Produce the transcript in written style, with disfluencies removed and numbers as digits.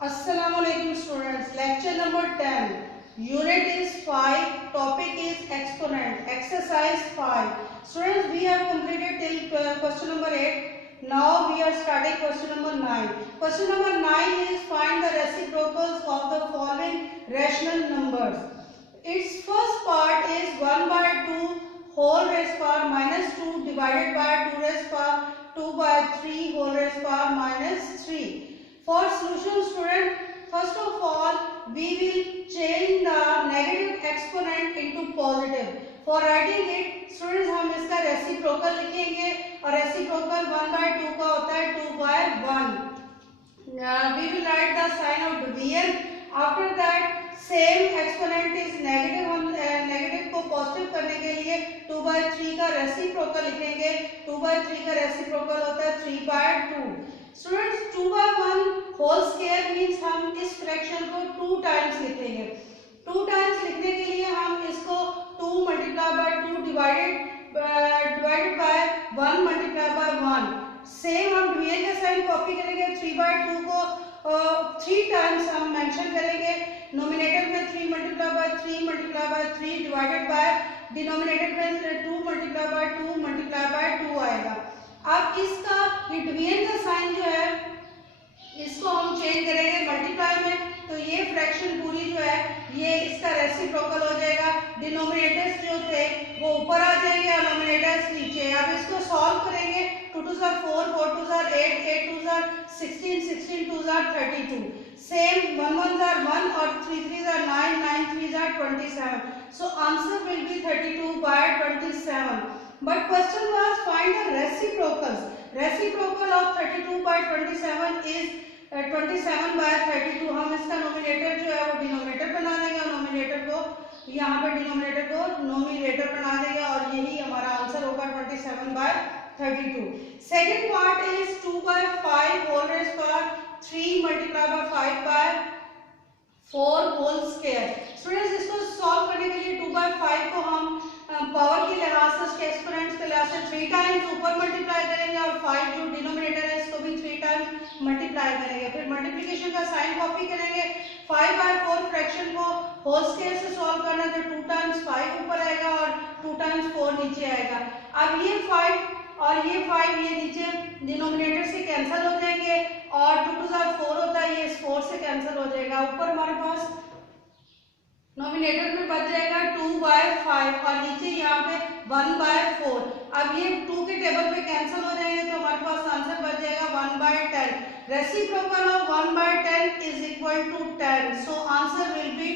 Assalamualaikum students. Lecture number 10. Unit is 5. Topic is exponent. Exercise 5. Students, we have completed till question number 8. Now we are starting question number 9. Question number 9 is find the reciprocals of the following rational numbers. Its first part is 1 by 2 whole raised power minus 2 divided by 2 raised power 2 by 3 whole raised power minus 3. For solution student, first of all we will change the negative exponent into positive. For writing it students हम इसका reciprocal लिखेंगे और reciprocal 1 by 2 का होता है 2 by 1. We will write the sign of division. After that same exponent is negative. हम negative को positive करने के लिए 2 by 3 का reciprocal लिखेंगे. 2 by 3 का reciprocal होता है 3 by 2. Students 2 by 1 whole square means हम इस फ्रैक्शन को 2 टाइम्स लिखेंगे. 2 टाइम्स लिखने के लिए हम इसको 2 multiply by 2 divided by 1 multiply by 1. Same हम डिवीजन का साइन कॉपी करेंगे. 3 by 2 को 3 टाइम्स हम मेंशन करेंगे. नोमिनेटर में 3 multiply by 3 multiply by 3 divided by denominator में 2 मल्टीप्लाई बाय 2 मल्टीप्लाई बाय 2 आएगा. अब इसका ये डिवीजन का साइन जो है इसको हम चेंज करेंगे मल्टीप्लाई में. तो ये फ्रैक्शन पूरी जो है ये इसका रेसिप्रोकल हो जाएगा. डिनोमिनेटर्स जो थे वो ऊपर आ जाएंगे और नोमिनेटर्स नीचे. अब इसको सॉल्व करेंगे. 2 2 4 4 2 8 8 2 16 16 2 32. सेम 1 1 1 और 3 3 9 9 3 27. So answer will be 32 by 27. But question was find the reciprocals. Reciprocal of 32 by 27 is 27 by 32. हम इसका नोमिनेटर जो है वो डिनोमिनेटर बना देंगे और नोमिनेटर को यहाँ पे डिनोमिनेटर को नोमिनेटर बना देंगे और यही हमारा आंसर होगा 27 by 32. Second part is 2 by 5 whole raised power 3 multiplied by 5 by 4 whole square. Students इसको सॉल्व करने के लिए 2 by 5 को हम पावर के लिहाज से उसके एक्सपोनेंट्स के लिहाज से 3 टाइम्स ऊपर मल्टीप्लाई करेंगे और 5 जो डिनोमिनेटर है इसको भी 3 टाइम्स मल्टीप्लाई करेंगे. फिर मल्टीप्लिकेशन का साइन कॉपी करेंगे. 5 by 4 फ्रैक्शन को होल स्क्वायर से सॉल्व करना तो 2 टाइम्स 5 ऊपर आएगा और 2 टाइम्स 4 नीचे आएगा. अब ये 5 और ये 5 ये नीचे डिनोमिनेटर से कैंसिल हो जाएंगे और 2 2 4 होता है ये 4 से कैंसिल हो जाएगा. ऊपर हमारे पास नोमिनेटर में बच जाएगा 2 by 5 और नीचे यहाँ पे 1 by 4. अब ये 2 के टेबल पे कैंसिल हो जाएंगे तो हमारे पास आंसर बच जाएगा 1 by 10. Reciprocal of 1 by 10 is equal to 10. So answer will be